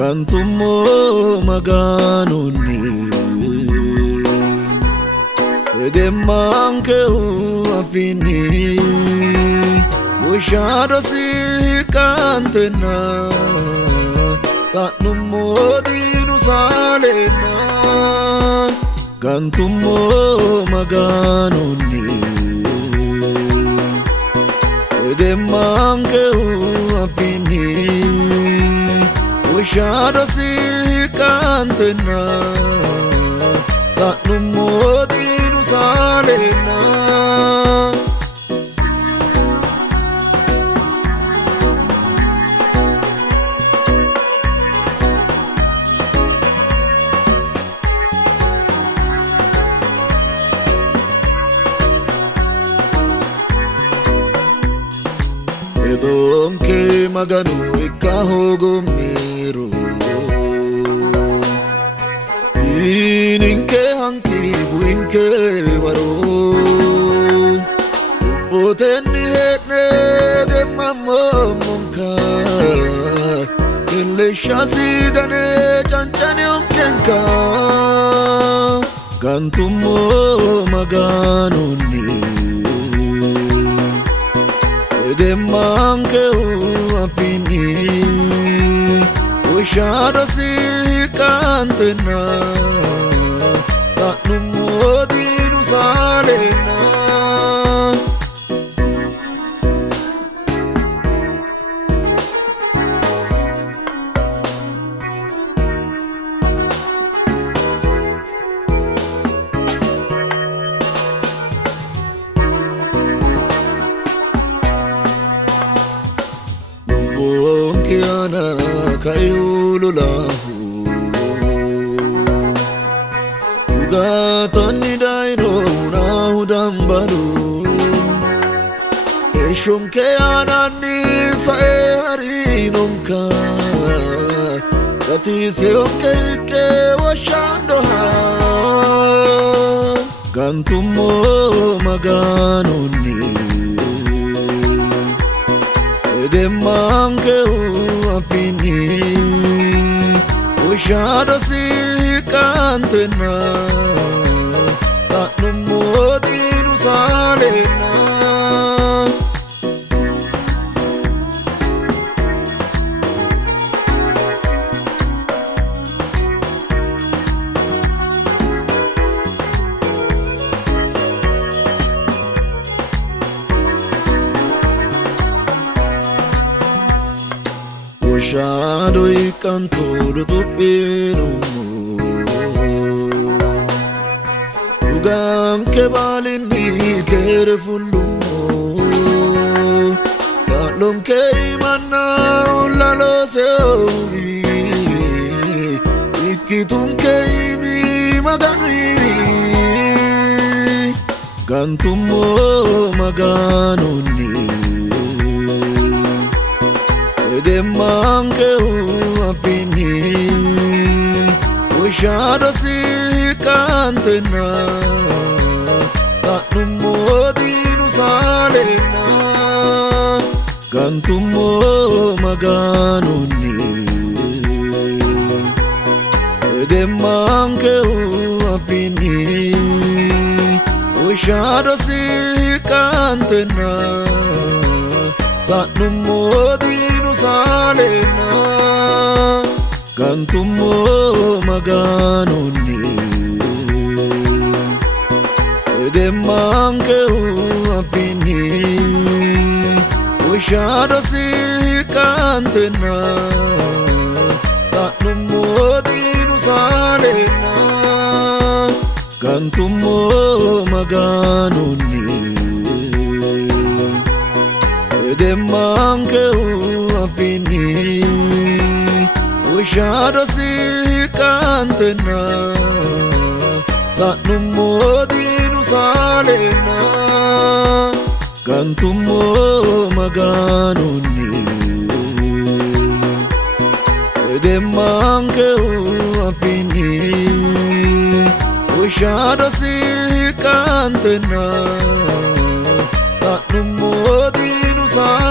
Gantummo maganoni Edemanke afini Wishado si kantena Tatnummo dinu salena Gantummo maganoni Edemanke afini Wishado si kantena Tatnummo dinu salena Edonke maganu ikahogo miru Ininke hanki buinke waro Boteni hetne de mamonka Ile shasi dane chanchani onkenka Gantummo maganoni Edemanke afini Wishado si kantena Tatnummo dinu salena Kiana kayululahu Ugatani daino na udambalu Eshonke anani sae harinonka Gati seonke ike washandoha Gantummo maganoni Edemanke afini Wishado si kantena Tatnummo dinu salena Wishado ikantulu tupinu Ugam kebalini kerefulu Kalom keimana ulalo seobi Ikitum keimi magani Gantummo maganoni Edemanke afini Wishado si kantena Tatnummo dinu salena Gantummo maganoni Edemanke afini Wishado si kantena Tatnummo dinu salena Gantummo maganoni Edemanke afini Wishado si kantena Tatnummo dinu salena Gantummo maganoni Edemanke afini Wishado si kantena Tatnummo dinu salena Gantummo maganoni Edemanke afini Wishado si kantena Tatnummo dinu salena